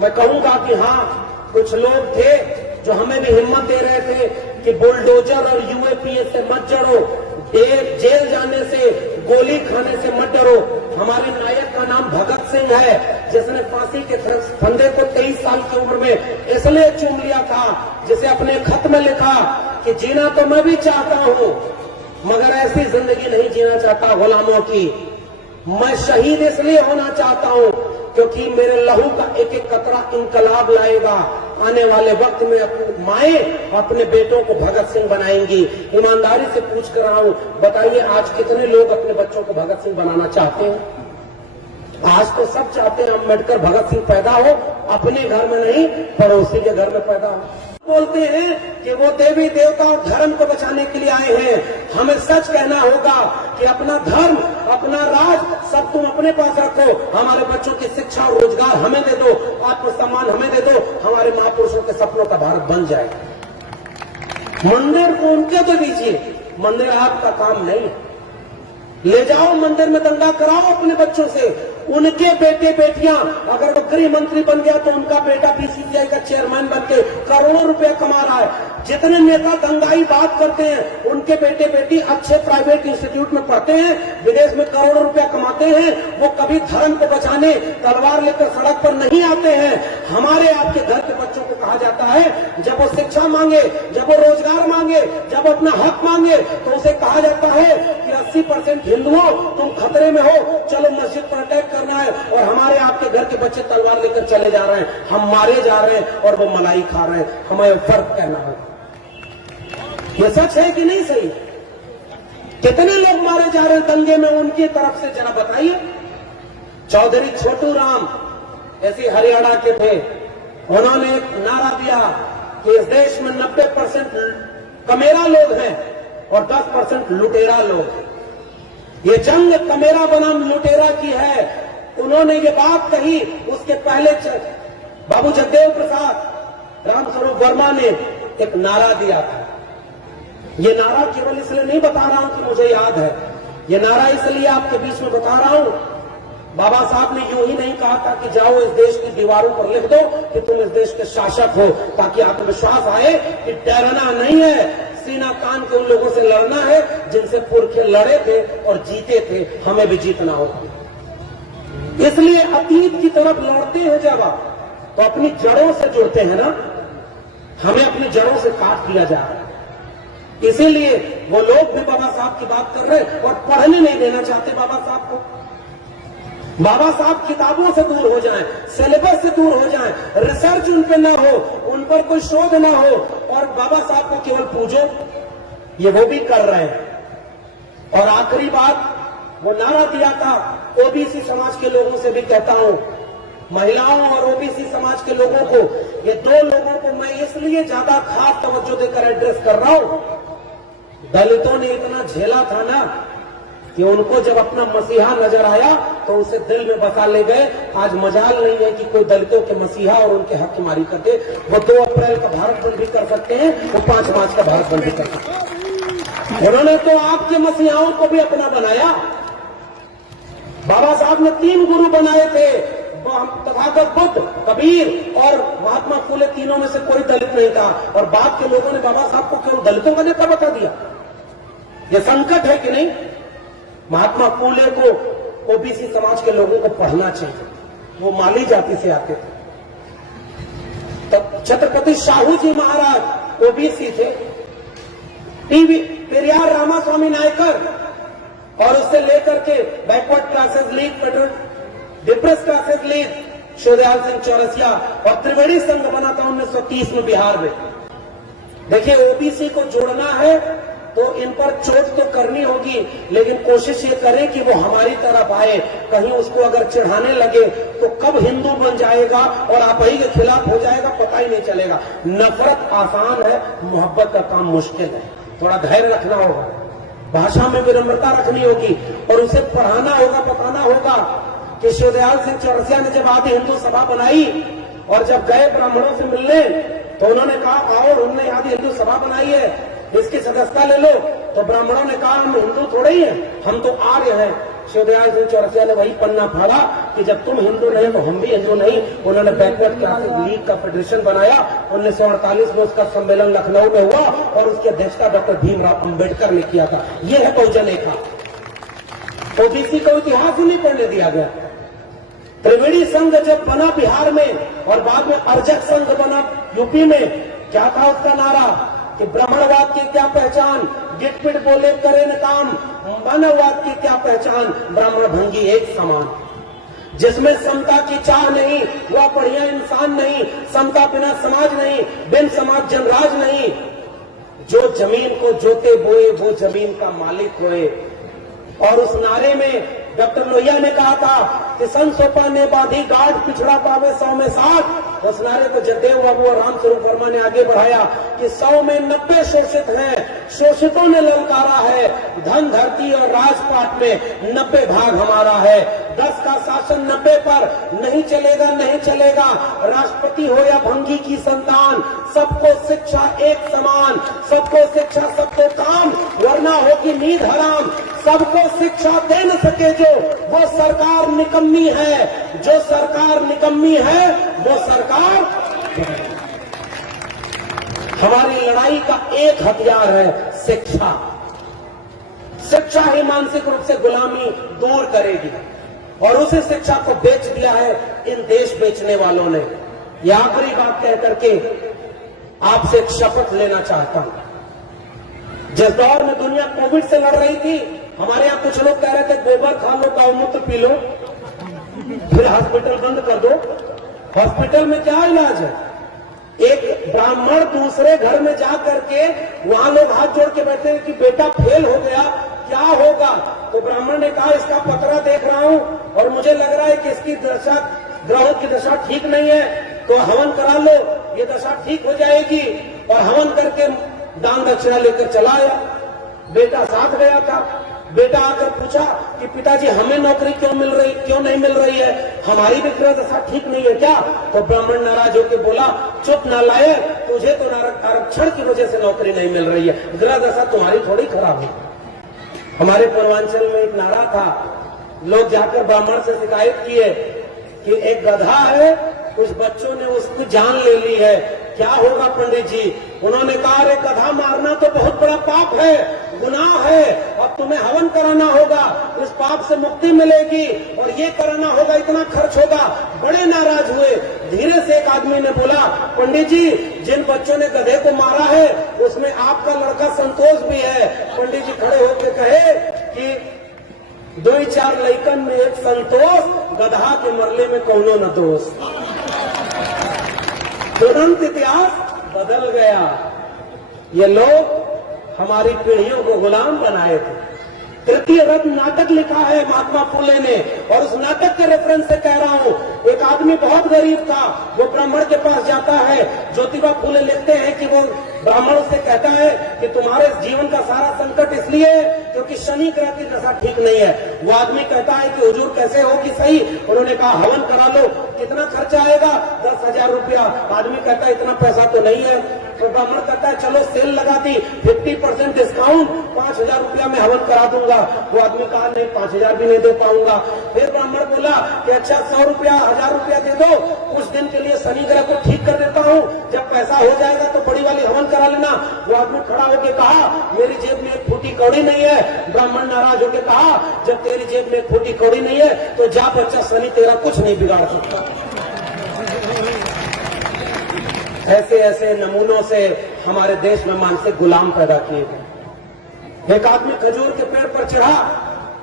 मैं कहूंगा कि हाँ, कुछ लोग थे जो हमें भी हिम्मत दे रहे थे कि बुलडोजर और यूएपीए से मत जड़ो, जेल जाने से, गोली खाने से मत डरो। हमारे नायक का नाम भगत सिंह है, जिसने फांसी के फंदे को 23 साल की उम्र में इसलिए चूम लिया था, जिसे अपने खत में लिखा कि जीना तो मैं भी चाहता हूं, मगर ऐसी जिंदगी नहीं जीना चाहता गुलामों की। मैं शहीद इसलिए होना चाहता हूं क्योंकि मेरे लहू का एक एक कतरा इंकलाब लाएगा। आने वाले वक्त में अपनी माएं अपने बेटों को भगत सिंह बनाएंगी। ईमानदारी से पूछ कर रहा हूं, बताइए आज कितने लोग अपने बच्चों को भगत सिंह बनाना चाहते हैं? आज तो सब चाहते हैं अम्बेडकर भगत सिंह पैदा हो, अपने घर में नहीं पड़ोसी के घर में पैदा हो। बोलते हैं कि वो देवी देवता और धर्म को बचाने के लिए आए हैं। हमें सच कहना होगा कि अपना धर्म, अपना राज सब तुम अपने पास रखो। हमारे बच्चों की शिक्षा और रोजगार हमें दे दो, आत्मसम्मान हमें दे दो, हमारे महापुरुषों के सपनों का भारत बन जाए। मंदिर को उनके दे दीजिए, मंदिर आपका काम नहीं। ले जाओ मंदिर में दंगा कराओ अपने बच्चों से। उनके बेटे बेटियां, अगर वो गृह मंत्री बन गया तो उनका बेटा बीसीसीआई का चेयरमैन बन के करोड़ों रुपया कमा रहा है। जितने नेता दंगाई बात करते हैं, उनके बेटे बेटी अच्छे प्राइवेट इंस्टीट्यूट में पढ़ते हैं, विदेश में करोड़ों रुपया कमाते हैं। वो कभी धर्म को बचाने तलवार लेकर सड़क पर नहीं आते हैं। हमारे आपके घर के बच्चों को कहा जाता है, जब वो शिक्षा मांगे, जब वो रोजगार मांगे, जब अपना हक मांगे, तो उसे कहा जाता है कि 80% हिंदुओं तुम खतरे में हो, चलो मस्जिद पर अटैक करना है। और हमारे आपके घर के बच्चे तलवार लेकर चले जा रहे हैं, हम मारे जा रहे हैं और वो मलाई खा रहे हैं। हमें फर्क कहना होगा, ये सच है कि नहीं सही? कितने लोग मारे जा रहे हैं दंगे में, उनकी तरफ से जरा बताइए। चौधरी छोटू राम ऐसे हरियाणा के थे, उन्होंने एक नारा दिया कि इस देश में 90% कमेरा लोग हैं और 10% लुटेरा लोग हैं। ये जंग कमेरा बनाम लुटेरा की है। उन्होंने ये बात कही, उसके पहले बाबू जगदेव प्रसाद रामस्वरूप वर्मा ने एक नारा दिया था। ये नारा केवल इसलिए नहीं बता रहा हूं कि मुझे याद है, ये नारा इसलिए आपके बीच में बता रहा हूं, बाबा साहब ने यूं ही नहीं कहा था कि जाओ इस देश की दीवारों पर लिख दो कि तुम इस देश के शासक हो, ताकि आत्मविश्वास आए कि डरना नहीं है, सीना तान के उन लोगों से लड़ना है जिनसे पुरखे लड़े थे और जीते थे। हमें भी जीतना होगा। इसलिए अतीत की तरफ लड़ते हैं जब आप, तो अपनी जड़ों से जुड़ते हैं ना। हमें अपनी जड़ों से काट दिया जा रहा है। इसीलिए वो लोग भी बाबा साहब की बात कर रहे हैं और पढ़ने नहीं देना चाहते बाबा साहब को। बाबा साहब किताबों से दूर हो जाएं, सिलेबस से दूर हो जाएं, रिसर्च उन पर ना हो, उन पर कोई शोध ना हो और बाबा साहब को केवल पूजो, ये वो भी कर रहे हैं। और आखिरी बात, वो नारा दिया था, ओबीसी समाज के लोगों से भी कहता हूं, महिलाओं और ओबीसी समाज के लोगों को, ये दो लोगों को मैं इसलिए ज्यादा खास तवज्जो देकर एड्रेस कर रहा हूं, दलितों ने इतना झेला था ना कि उनको जब अपना मसीहा नजर आया तो उसे दिल में बसा ले गए। आज मजाल नहीं है कि कोई दलितों के मसीहा और उनके हक की मारी करते। वो 2 अप्रैल का भारत बंद भी कर सकते हैं, वो 5 मार्च का भारत बंद भी कर सकते हैं। उन्होंने तो आपके मसीहाओं को भी अपना बनाया। बाबा साहब ने 3 गुरु बनाए थे, तथागत बुद्ध, कबीर और महात्मा फूले, तीनों में से कोई दलित नहीं था। और बाद के लोगों ने बाबा साहब को केवल दलितों का नेता बता दिया। यह संकट है कि नहीं? महात्मा फूले को ओबीसी समाज के लोगों को पढ़ना चाहिए, वो माली जाति से आते थे। तब छत्रपति शाहू जी महाराज ओबीसी थे। टीवी पेरियार रामास्वामी नायकर और उससे लेकर के backward classes league, federal depress classes league, Shivdayal Singh Chaurasia और त्रिवेणी संघ बना था 1930 में बिहार में। देखिए, ओबीसी को जोड़ना है तो इन पर चोट तो करनी होगी, लेकिन कोशिश ये करें कि वो हमारी तरफ आए। कहीं उसको अगर चिढ़ाने लगे तो कब हिंदू बन जाएगा और आप ही के खिलाफ हो जाएगा, पता ही नहीं चलेगा। नफरत आसान है, मोहब्बत का काम मुश्किल है। थोड़ा धैर्य रखना होगा, भाषा में विनम्रता रखनी होगी और उसे पढ़ाना होगा, बताना होगा कि शिवदयाल सिंह चौरसिया ने जब आदि हिंदू सभा बनाई और जब गए ब्राह्मणों से मिलने तो उन्होंने कहा, आओ हमने आदि हिंदू सभा बनाई है, इसकी सदस्यता ले लो। तो ब्राह्मणों ने कहा, हम हिंदू थोड़े ही हैं, हम तो आर्य हैं। शिवदयाल सिंह चौरसिया ने वही पन्ना फाड़ा कि जब तुम हिंदू नहीं तो हम भी हिंदू नहीं। उन्होंने बैकवर्ड क्लासेस लीग का फेडरेशन बनाया। 1948 में उसका सम्मेलन लखनऊ में हुआ और उसकी अध्यक्षता डॉक्टर भीमराव अंबेडकर ने किया था। यह है बहुजन एकता। ओबीसी को इतिहास ही नहीं पढ़ने दिया गया। त्रिवेणी संघ जब बना बिहार में और बाद में अर्जक संघ बना यूपी में, क्या था उसका नारा कि ब्राह्मणवाद की क्या पहचान, गिटपिट बोले करे न काम, मानववाद की क्या पहचान, ब्राह्मण भंगी एक समान। जिसमें समता की चाह नहीं वह बढ़िया इंसान नहीं, समता बिना समाज नहीं, बिन समाज जनराज नहीं। जो जमीन को जोते बोए वो जमीन का मालिक होए। और उस नारे में डॉक्टर लोहिया ने कहा था कि सन सोपा ने बाधी गाढ़ पिछड़ा पावे 100 में 60। उस नारे को जगदेव बाबू और रामस्वरूप वर्मा ने आगे बढ़ाया कि 100 में 90 शोषित हैं, शोषितों ने ललकारा है, धन धरती और राजपाट में 90 भाग हमारा है। 10 का शासन 90 पर नहीं चलेगा, नहीं चलेगा। राष्ट्रपति हो या भंगी की संतान, सबको शिक्षा एक समान, सबको शिक्षा सबको काम, वरना होगी नींद हराम। सबको शिक्षा दे न सके जो, वो सरकार निकम्मी है। जो सरकार निकम्मी है वो सरकार। हमारी लड़ाई का एक हथियार है शिक्षा। शिक्षा ही मानसिक रूप से गुलामी दूर करेगी और उसी शिक्षा को बेच दिया है इन देश बेचने वालों ने। यह आखिरी बात कह करके आपसे एक शपथ लेना चाहता हूं। जिस दौर में दुनिया कोविड से लड़ रही थी, हमारे यहां कुछ लोग कह रहे थे गोबर खा लो, गौमूत्र पी लो, फिर हॉस्पिटल बंद कर दो। हॉस्पिटल में क्या इलाज है? एक ब्राह्मण दूसरे घर में जा करके वहां लोग हाथ जोड़ के बैठे हैं कि बेटा फेल हो गया, क्या होगा? तो ब्राह्मण ने कहा इसका पतरा देख रहा हूं और मुझे लग रहा है कि इसकी दशा, ग्रहों की दशा ठीक नहीं है, तो हवन करा लो, ये दशा ठीक हो जाएगी। और हवन करके दान दक्षिणा लेकर चला आया। बेटा साथ गया था। बेटा आकर पूछा कि पिताजी हमें नौकरी क्यों नहीं मिल रही है, हमारी भी ग्रह दशा ठीक नहीं है क्या? तो ब्राह्मण नाराज होकर बोला चुप नालायक, तुझे तो आरक्षण की वजह से नौकरी नहीं मिल रही है, ग्रह दशा तुम्हारी थोड़ी खराब है। हमारे पूर्वांचल में एक नारा था, लोग जाकर ब्राह्मण से शिकायत किए कि एक गधा है, कुछ बच्चों ने उसकी जान ले ली है, क्या होगा पंडित जी? उन्होंने कहा अरे गधा मारना तो बहुत बड़ा पाप है, गुनाह है, अब तुम्हें हवन कराना होगा, इस पाप से मुक्ति मिलेगी और ये कराना होगा, इतना खर्च होगा। बड़े नाराज हुए। धीरे से एक आदमी ने बोला पंडित जी जिन बच्चों ने गधे को मारा है उसमें आपका लड़का संतोष भी है। पंडित जी खड़े होकर कहे कि 2-4 लइकन में एक संतोष, गधा के मरले में कौनो न दोष। तुरंत इतिहास बदल गया। ये लोग हमारी पीढ़ियों को गुलाम बनाए थे। तृतीय रत्न नाटक लिखा है महात्मा फुले ने और उस नाटक के रेफरेंस से कह रहा हूं। एक आदमी बहुत गरीब था, वो ब्राह्मण के पास जाता है। ज्योतिबा फुले लिखते हैं कि वो ब्राह्मण से कहता है कि तुम्हारे जीवन का सारा संकट इसलिए है क्योंकि शनि ग्रह की दशा ठीक नहीं है। वो आदमी कहता है कि हुजूर कैसे होगी सही? उन्होंने कहा हवन करा लो। कितना खर्चा आएगा? 10,000 रुपया। आदमी कहता है इतना पैसा तो नहीं है। तो ब्राह्मण कहता है चलो सेल लगा दी, 50% डिस्काउंट, 5,000 रुपया में हवन करा दूंगा। वो आदमी कहा नहीं 5,000 भी नहीं दे पाऊंगा। फिर ब्राह्मण बोला कि अच्छा 100 रुपया 1,000 रुपया दे दो, कुछ दिन के लिए शनि ग्रह को ठीक कर देता हूँ, जब पैसा हो जाएगा तो बड़ी वाली हवन करा लेना। वो आदमी खड़ा होकर कहा मेरी जेब में एक फूटी कौड़ी नहीं है। ब्राह्मण नाराज होकर कहा जब तेरी जेब में एक फूटी कौड़ी नहीं है तो जा बच्चा, शनि तेरा कुछ नहीं बिगाड़ सकता। ऐसे ऐसे नमूनों से हमारे देश में मानसिक गुलाम पैदा किए गए। एक आदमी खजूर के पेड़ पर चढ़ा,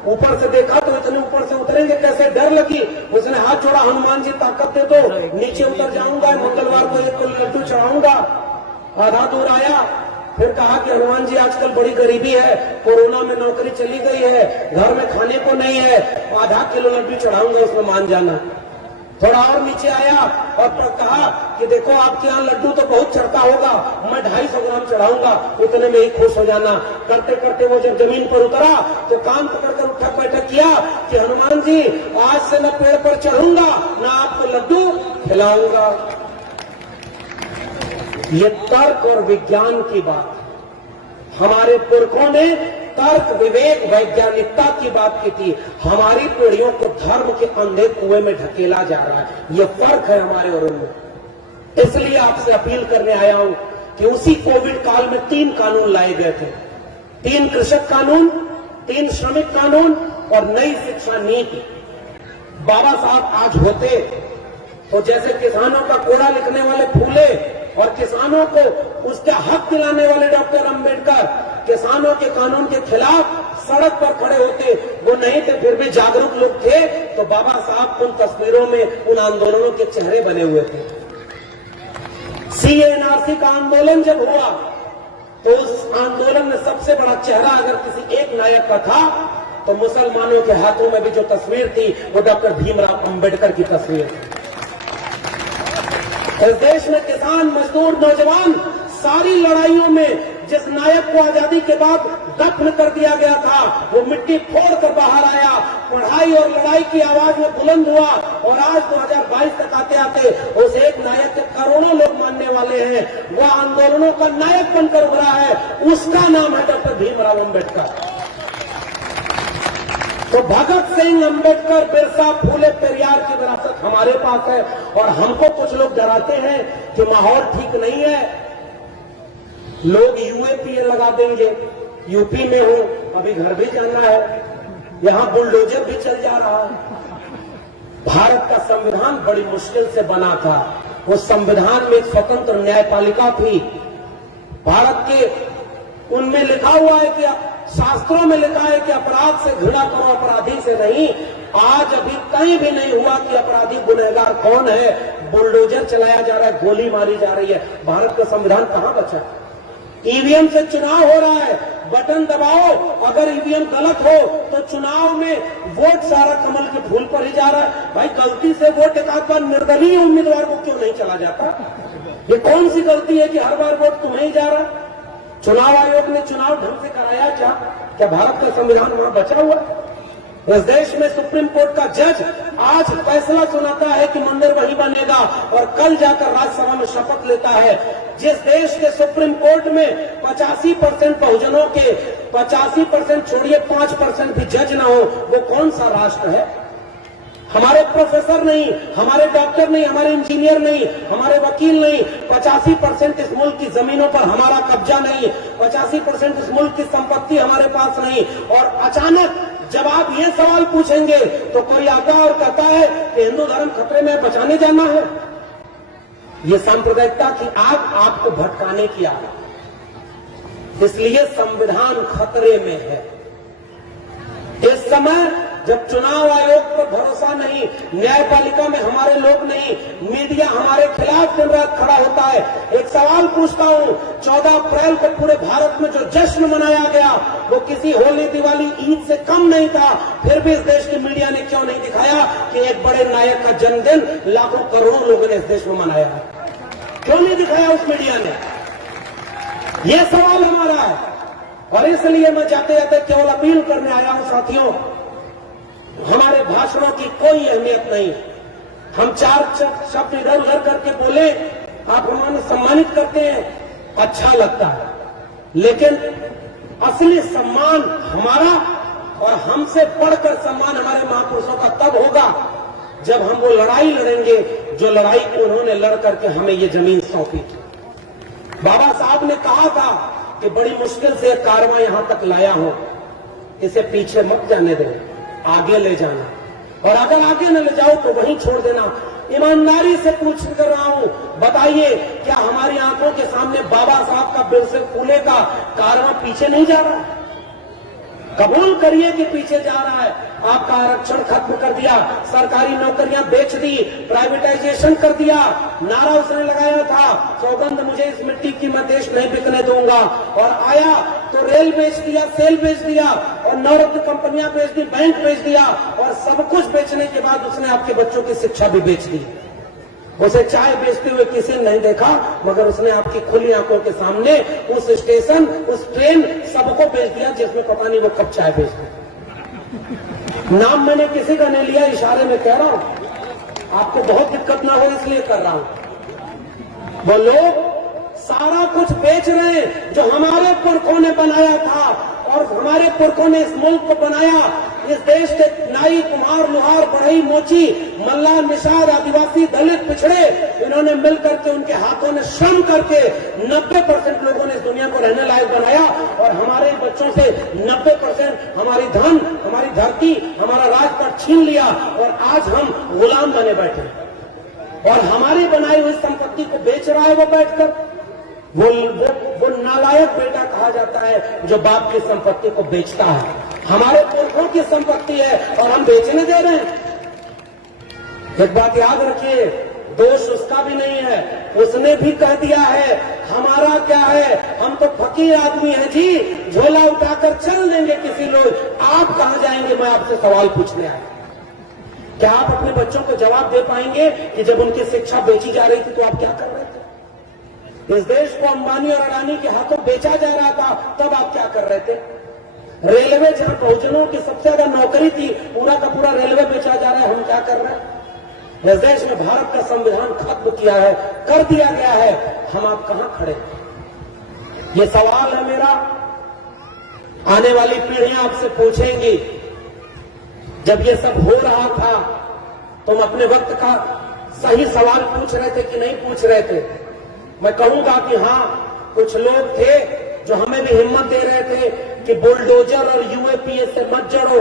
ऊपर से देखा तो इतने ऊपर से उतरेंगे कैसे, डर लगी। उसने हाथ जोड़ा, हनुमान जी ताकत दे दो, नीचे उतर जाऊंगा, मंगलवार को एक लड्डू चढ़ाऊंगा। आधा दूर आया, फिर कहा कि हनुमान जी आजकल बड़ी गरीबी है, कोरोना में नौकरी चली गई है, घर में खाने को नहीं है, आधा किलो लड्डू चढ़ाऊंगा, उसमें मान जाना। थोड़ा और नीचे आया और कहा कि देखो आपके यहाँ लड्डू तो बहुत चढ़ता होगा, मैं 250 ग्राम चढ़ाऊंगा, उतने में ही खुश हो जाना। करते करते वो जब जमीन पर उतरा तो कान पकड़कर उठक बैठक किया कि हनुमान जी आज से मैं पेड़ पर चढ़ूंगा, ना आपको लड्डू खिलाऊंगा। ये तर्क और विज्ञान की बात। हमारे पुरखों ने तर्क, विवेक, वैज्ञानिकता की बात की थी। हमारी पीढ़ियों को धर्म के अंधे कुएं में ढकेला जा रहा है। ये फर्क है हमारे और उनमें। इसलिए आपसे अपील करने आया हूं कि उसी कोविड काल में 3 कानून लाए गए थे। 3 कृषक कानून, 3 श्रमिक कानून और नई शिक्षा नीति। बाबा साहब आज होते तो जैसे किसानों का कोड़ा लिखने वाले फूले और किसानों को उसका हक दिलाने वाले डॉक्टर अंबेडकर किसानों के कानून के खिलाफ सड़क पर खड़े होते, वो नहीं थे फिर भी जागरूक लोग थे, तो बाबा साहब उन तस्वीरों में उन आंदोलनों के चेहरे बने हुए थे। सीएनआरसी का आंदोलन जब हुआ तो उस आंदोलन में सबसे बड़ा चेहरा अगर किसी एक नायक का था तो मुसलमानों के हाथों में भी जो तस्वीर थी वो डॉक्टर भीमराव अंबेडकर की तस्वीर थी। इस देश में किसान, मजदूर, नौजवान सारी लड़ाइयों में जिस नायक को आजादी के बाद दफन कर दिया गया था वो मिट्टी फोड़कर बाहर आया, पढ़ाई और लड़ाई की आवाज में बुलंद हुआ और आज 2022 तक आते आते उस एक नायक के करोड़ों लोग मानने वाले हैं। वो आंदोलनों का नायक बनकर उभरा है, उसका नाम है डॉक्टर भीमराव अंबेडकर। तो भगत सिंह, अंबेडकर, बिरसा, फूले, पेरियार की विरासत हमारे पास है और हमको कुछ लोग डराते हैं कि माहौल ठीक नहीं है, लोग यूएपीए लगा देंगे। यूपी में हूं, अभी घर भी जाना है, यहां बुलडोजर भी चल जा रहा है। भारत का संविधान बड़ी मुश्किल से बना था। उस संविधान में एक स्वतंत्र न्यायपालिका थी। भारत के उनमें लिखा हुआ है कि शास्त्रों में लिखा है कि अपराध से घृणा करो, अपराधी से नहीं। आज अभी कहीं भी नहीं हुआ कि अपराधी गुनहगार कौन है। बुलडोजर चलाया जा रहा है, गोली मारी जा रही है। भारत का संविधान कहां बचा? ईवीएम से चुनाव हो रहा है, बटन दबाओ, अगर ईवीएम गलत हो तो चुनाव में वोट सारा कमल के फूल पर ही जा रहा है। भाई गलती से वोट एक आध बार निर्दलीय उम्मीदवार को क्यों नहीं चला जाता? ये कौन सी गलती है कि हर बार वोट तुम्हें ही जा रहा है? चुनाव आयोग ने चुनाव ढंग से कराया क्या भारत का संविधान वहां बचा हुआ? इस देश में सुप्रीम कोर्ट का जज आज फैसला सुनाता है कि मंदिर वही बनेगा और कल जाकर राज्यसभा में शपथ लेता है। जिस देश के सुप्रीम कोर्ट में 85% बहुजनों के 85% छोड़िए 5% भी जज ना हो, वो कौन सा राष्ट्र है? हमारे प्रोफेसर नहीं, हमारे डॉक्टर नहीं, हमारे इंजीनियर नहीं, हमारे वकील नहीं, 85% इस मुल्क की जमीनों पर हमारा कब्जा नहीं, 85% इस मुल्क की संपत्ति हमारे पास नहीं। और अचानक जब आप ये सवाल पूछेंगे तो कोई आता और कहता है कि हिंदू धर्म खतरे में बचाने जाना है। ये सांप्रदायिकता की आग आपको भटकाने की आग, इसलिए संविधान खतरे में है। इस समय जब चुनाव आयोग पर भरोसा नहीं, न्यायपालिका में हमारे लोग नहीं, मीडिया हमारे खिलाफ दिन रात खड़ा होता है, एक सवाल पूछता हूं, 14 अप्रैल को पूरे भारत में जो जश्न मनाया गया वो किसी होली, दिवाली, ईद से कम नहीं था। फिर भी इस देश की मीडिया ने क्यों नहीं दिखाया कि एक बड़े नायक का जन्मदिन लाखों करोड़ों लोगों ने इस देश में मनाया? क्यों नहीं दिखाया उस मीडिया ने? यह सवाल हमारा है। और इसलिए मैं जाते जाते केवल अपील करने आया हूं साथियों, हमारे भाषणों की कोई अहमियत नहीं। हम 4 शब्द इधर उधर करके बोले, आप हमें सम्मानित करते हैं, अच्छा लगता है, लेकिन असली सम्मान हमारा और हमसे बढ़कर सम्मान हमारे महापुरुषों का तब होगा जब हम वो लड़ाई लड़ेंगे जो लड़ाई उन्होंने लड़ करके हमें ये जमीन सौंपी थी। बाबा साहब ने कहा था कि बड़ी मुश्किल से कारवां यहां तक लाया हूं, इसे पीछे मत जाने दें, आगे ले जाना, और अगर आगे न ले जाओ तो वहीं छोड़ देना। ईमानदारी से पूछ कर रहा हूं, बताइए क्या हमारी आंखों के सामने बाबा साहब का बिरसा फूले का कारवां पीछे नहीं जा रहा? कबूल करिए कि पीछे जा रहा है। आपका आरक्षण खत्म कर दिया, सरकारी नौकरियां बेच दी, प्राइवेटाइजेशन कर दिया। नारा उसने लगाया था, सौगंध मुझे इस मिट्टी की, मैं देश नहीं बिकने दूंगा, और आया तो रेल बेच दिया, सेल बेच दिया, और नवरत्न कंपनियां बेच दी, बैंक बेच दिया, और सब कुछ बेचने के बाद उसने आपके बच्चों की शिक्षा भी बेच दी। उसे चाय बेचते हुए किसी ने नहीं देखा, मगर उसने आपकी खुली आंखों के सामने उस स्टेशन, उस ट्रेन सबको बेच दिया जिसमें पता नहीं वो कब चाय बेचती। नाम मैंने किसी का नहीं लिया, इशारे में कह रहा हूं, आपको बहुत दिक्कत ना हो इसलिए कर रहा हूं। वो लोग सारा कुछ बेच रहे हैं जो हमारे पुरखों ने बनाया था, और हमारे पुरखों ने इस मुल्क को बनाया। इस देश के नाई, कुम्हार, लोहार, बढ़ई, मोची, मल्लाह, निषाद, आदिवासी, दलित, पिछड़े, इन्होंने मिलकर के उनके हाथों ने श्रम करके 90% लोगों ने इस दुनिया को रहने लायक बनाया और हमारे बच्चों से 90% हमारी धन, हमारी धरती, हमारा राजपाट छीन लिया और आज हम गुलाम बने बैठे और हमारी बनाई हुई संपत्ति को बेच रहा है वो बैठकर। वो नालायक बेटा कहा जाता है जो बाप की संपत्ति को बेचता है। हमारे पुरखों की संपत्ति है और हम बेचने दे रहे हैं। एक बात याद रखिए, दोष उसका भी नहीं है, उसने भी कह दिया है हमारा क्या है, हम तो फकीर आदमी हैं जी, झोला उठाकर चल देंगे किसी रोज। आप कहां जाएंगे? मैं आपसे सवाल पूछने आया। क्या आप अपने बच्चों को जवाब दे पाएंगे कि जब उनकी शिक्षा बेची जा रही थी तो आप क्या कर रहे थे? इस देश को अंबानी और अडानी के हाथों बेचा जा रहा था, तब आप क्या कर रहे थे? रेलवे, जहां बहुजनों की सबसे ज्यादा नौकरी थी, पूरा का पूरा रेलवे बेचा जा रहा है, हम क्या कर रहे हैं? इस देश में भारत का संविधान खत्म किया है, कर दिया गया है, हम आप कहां खड़े? ये सवाल है मेरा। आने वाली पीढ़ियां आपसे पूछेंगी, जब ये सब हो रहा था तुम अपने वक्त का सही सवाल पूछ रहे थे कि नहीं पूछ रहे थे? मैं कहूंगा कि हां, कुछ लोग थे जो हमें भी हिम्मत दे रहे थे कि बुलडोजर और यूएपीए से मत डरो,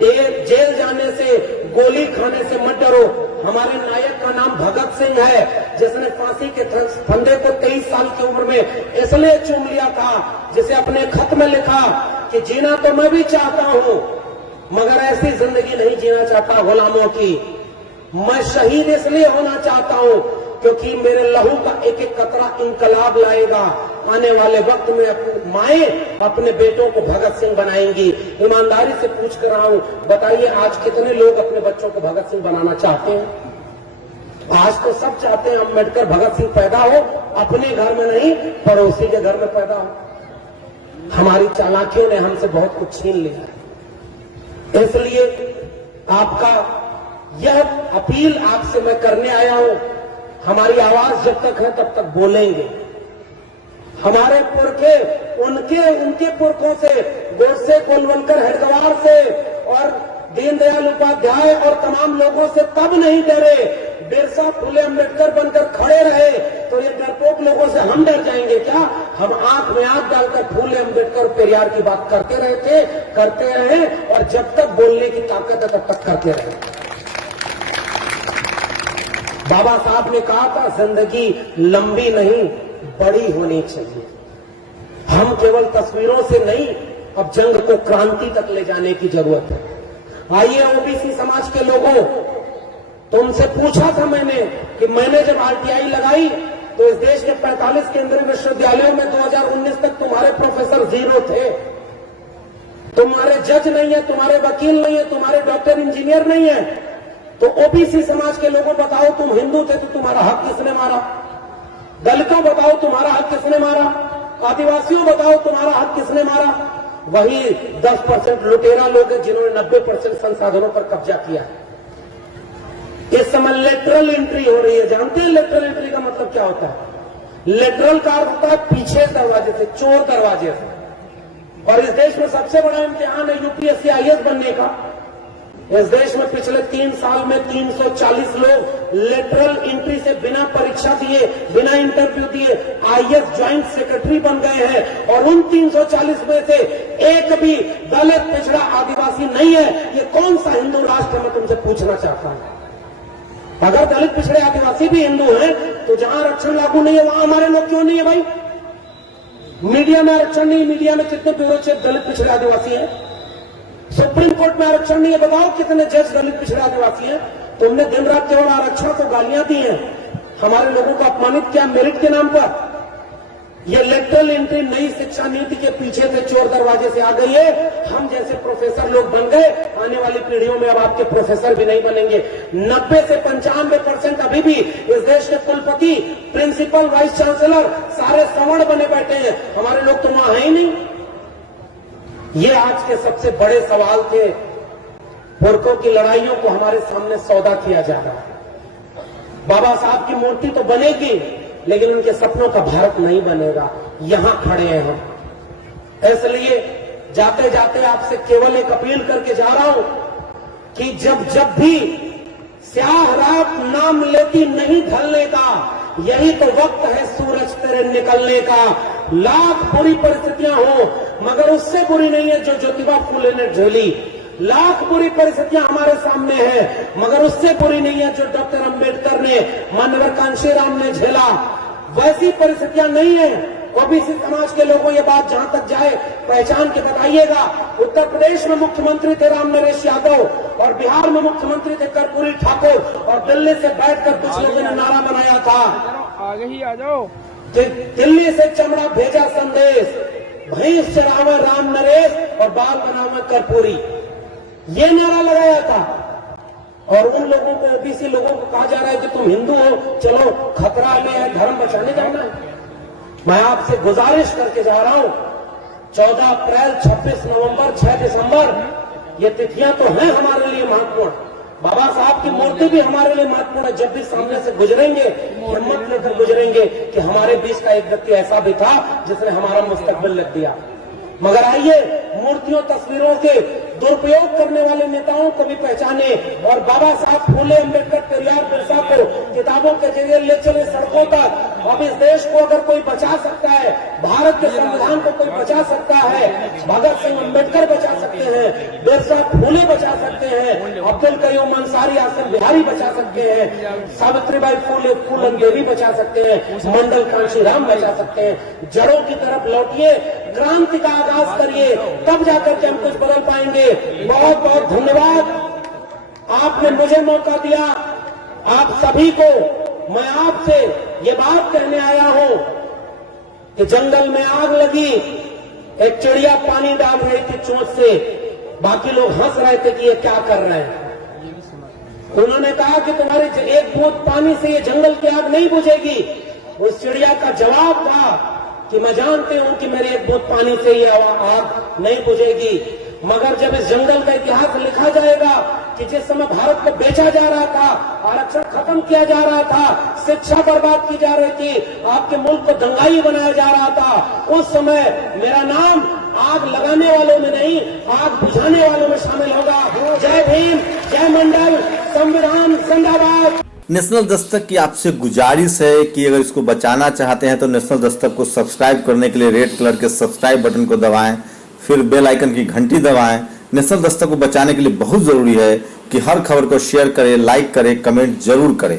जेल जाने से, गोली खाने से मत डरो। हमारे नायक का नाम भगत सिंह है, जिसने फांसी के फंदे को 23 साल की उम्र में इसलिए चूम लिया था, जिसे अपने खत में लिखा कि जीना तो मैं भी चाहता हूं मगर ऐसी जिंदगी नहीं जीना चाहता गुलामों की। मैं शहीद इसलिए होना चाहता हूं क्योंकि मेरे लहू का एक एक कतरा इंकलाब लाएगा। आने वाले वक्त में अपनी माएं अपने बेटों को भगत सिंह बनाएंगी। ईमानदारी से पूछ कर रहा हूं, बताइए आज कितने लोग अपने बच्चों को भगत सिंह बनाना चाहते हैं? आज तो सब चाहते हैं अम्बेडकर भगत सिंह पैदा हो, अपने घर में नहीं पड़ोसी के घर में पैदा हो। हमारी चालाकियों ने हमसे बहुत कुछ छीन लिया। इसलिए आपका यह अपील आपसे मैं करने आया हूं, हमारी आवाज जब तक है तब तक बोलेंगे। हमारे पुरखे उनके पुरखों से, गोडसे, गोलवलकर, हेडगेवार से और दीनदयाल उपाध्याय और तमाम लोगों से तब नहीं डरे, बिरसा, फुले, अम्बेडकर बनकर खड़े रहे, तो ये डरपोक लोगों से हम डर जाएंगे क्या? हम आंख में आंख डालकर फुले, अम्बेडकर, पेरियार की बात करते रहे और जब तक बोलने की ताकत है तब तक करते रहे। बाबा साहब ने कहा था जिंदगी लंबी नहीं बड़ी होनी चाहिए। हम केवल तस्वीरों से नहीं, अब जंग को क्रांति तक ले जाने की जरूरत है। आइए ओबीसी समाज के लोगों, तुमसे पूछा था मैंने कि मैंने जब आरटीआई लगाई तो इस देश के 45 केंद्रीय विश्वविद्यालयों में 2019 तक तुम्हारे प्रोफेसर 0 थे। तुम्हारे जज नहीं है, तुम्हारे वकील नहीं है, तुम्हारे डॉक्टर इंजीनियर नहीं है। तो ओबीसी समाज के लोगों बताओ, तुम हिंदू थे तो तुम्हारा हक किसने मारा? दलितों बताओ तुम्हारा हक किसने मारा? आदिवासियों बताओ तुम्हारा हक किसने मारा? वही 10% लुटेरा लोग हैं जिन्होंने 90% संसाधनों पर कब्जा किया है। इस समय लेटरल एंट्री हो रही है। जानते हैं लेटरल एंट्री का मतलब क्या होता है? लेटरल का अर्थ होता है पीछे दरवाजे से, चोर दरवाजे से। और इस देश में सबसे बड़ा इम्तिहान है यूपीएससी आईएएस बनने का। इस देश में पिछले 3 साल में 340 लोग लेटरल एंट्री से बिना परीक्षा दिए, बिना इंटरव्यू दिए आईएएस ज्वाइंट सेक्रेटरी बन गए हैं। और उन 340 में से एक भी दलित, पिछड़ा, आदिवासी नहीं है। ये कौन सा हिंदू राष्ट्र है, मैं तुमसे पूछना चाहता हूं। अगर दलित, पिछड़े, आदिवासी भी हिंदू हैं तो जहां आरक्षण लागू नहीं है वहां हमारे लोग क्यों नहीं है भाई? मीडिया में आरक्षण नहीं, मीडिया में कितने ब्यूरो चीफ दलित, पिछड़े, आदिवासी हैं? सुप्रीम कोर्ट में आरक्षण नहीं है, बताओ कितने जज दलित, पिछड़े, आदिवासी हैं? तुमने दिन रात केवल आरक्षण को गालियां दी हैं, हमारे लोगों को अपमानित किया मेरिट के नाम पर। ये लेटरल एंट्री नई शिक्षा नीति के पीछे से चोर दरवाजे से आ गई है। हम जैसे प्रोफेसर लोग बन गए, आने वाली पीढ़ियों में अब आपके प्रोफेसर भी नहीं बनेंगे। 90 से 95% अभी भी इस देश के कुलपति, प्रिंसिपल, वाइस चांसलर सारे सवर्ण बने बैठे हैं। हमारे लोग तो वहां है ही नहीं। ये आज के सबसे बड़े सवाल थे। पुरखों की लड़ाइयों को हमारे सामने सौदा किया जा रहा है। बाबा साहब की मूर्ति तो बनेगी लेकिन उनके सपनों का भारत नहीं बनेगा। यहां खड़े हैं हम। इसलिए जाते जाते आपसे केवल एक अपील करके जा रहा हूं कि जब जब भी स्याह रात नाम लेती नहीं ढलने का, यही तो वक्त है सूरज तेरे निकलने का। लाख बुरी परिस्थितियां हो मगर उससे बुरी नहीं है जो ज्योतिबा फूले ने झेली। लाख बुरी परिस्थितियां हमारे सामने है मगर उससे बुरी नहीं है जो डॉक्टर अंबेडकर ने, माननीय कांशीराम ने झेला। वैसी परिस्थितियां नहीं है। ओबीसी समाज के लोगों ये बात जहां तक जाए पहचान के बताइएगा। उत्तर प्रदेश में मुख्यमंत्री थे राम नरेश यादव और बिहार में मुख्यमंत्री थे कर्पूरी ठाकुर और दिल्ली से बैठकर कुछ लोगों ने नारा बनाया था, आगे ही आ जाओ। दिल्ली से चमड़ा भेजा संदेश, भैंस चरावा राम नरेश और बाल बनावा कर्पूरी, ये नारा लगाया था। और उन लोगों को, ओबीसी लोगों को कहा जा रहा है कि तुम हिंदू हो, चलो खतरा में है, धर्म बचाने जाना है। मैं आपसे गुजारिश करके जा रहा हूं, 14 अप्रैल, 26 नवंबर, 6 दिसंबर, ये तिथियां तो हैं हमारे लिए महत्वपूर्ण। बाबा साहब की मूर्ति भी हमारे लिए महत्वपूर्ण है। जब भी सामने से गुजरेंगे हिम्मत लेकर गुजरेंगे कि हमारे बीच का एक व्यक्ति ऐसा भी था जिसने हमारा मुस्तकबिल लिख दिया। मगर आइए मूर्तियों तस्वीरों के दुरुपयोग करने वाले नेताओं को भी पहचाने और बाबा साहब फूले, अम्बेडकर, पेरियार, बिरसा को किताबों के जरिए ले चले सड़कों तक। अब इस देश को अगर कोई बचा सकता है, भारत के संविधान को कोई बचा सकता है, भगत सिंह अम्बेडकर बचा सकते हैं, बिरसा फूले बचा सकते हैं, अब्दुल कयूम अंसारी, आसिफ बिहारी बचा सकते हैं, सावित्रीबाई फूले, फूलन देवी बचा सकते हैं, मंडल कांशीराम बचा सकते हैं। जड़ों की तरफ लौटिए, क्रांति का आगाज करिए, तब जाकर के हम कुछ बदल पाएंगे। बहुत बहुत धन्यवाद, आपने मुझे मौका दिया। आप सभी को मैं आपसे ये बात कहने आया हूं कि जंगल में आग लगी, एक चिड़िया पानी डाल रही थी चोंच से, बाकी लोग हंस रहे थे कि ये क्या कर रहे हैं। उन्होंने कहा कि तुम्हारे एक बूंद पानी से ये जंगल की आग नहीं बुझेगी। उस चिड़िया का जवाब था कि मैं जानती हूं कि मेरे एक बूंद पानी से ये आग नहीं बुझेगी, मगर जब इस जंगल का इतिहास लिखा जाएगा कि जिस समय भारत को बेचा जा रहा था, आरक्षण खत्म किया जा रहा था, शिक्षा बर्बाद की जा रही थी, आपके मुल्क को दंगाई बनाया जा रहा था, उस समय मेरा नाम आग लगाने वालों में नहीं, आग बुझाने वालों में शामिल होगा। जय भीम, जय मंडल, संविधान जिंदाबाद। नेशनल दस्तक की आपसे गुजारिश है कि अगर इसको बचाना चाहते हैं तो नेशनल दस्तक को सब्सक्राइब करने के लिए रेड कलर के सब्सक्राइब बटन को दबाएं, फिर बेल आइकन की घंटी दबाएं। नेशनल दस्तक को बचाने के लिए बहुत जरूरी है कि हर खबर को शेयर करें, लाइक करें, कमेंट जरूर करें।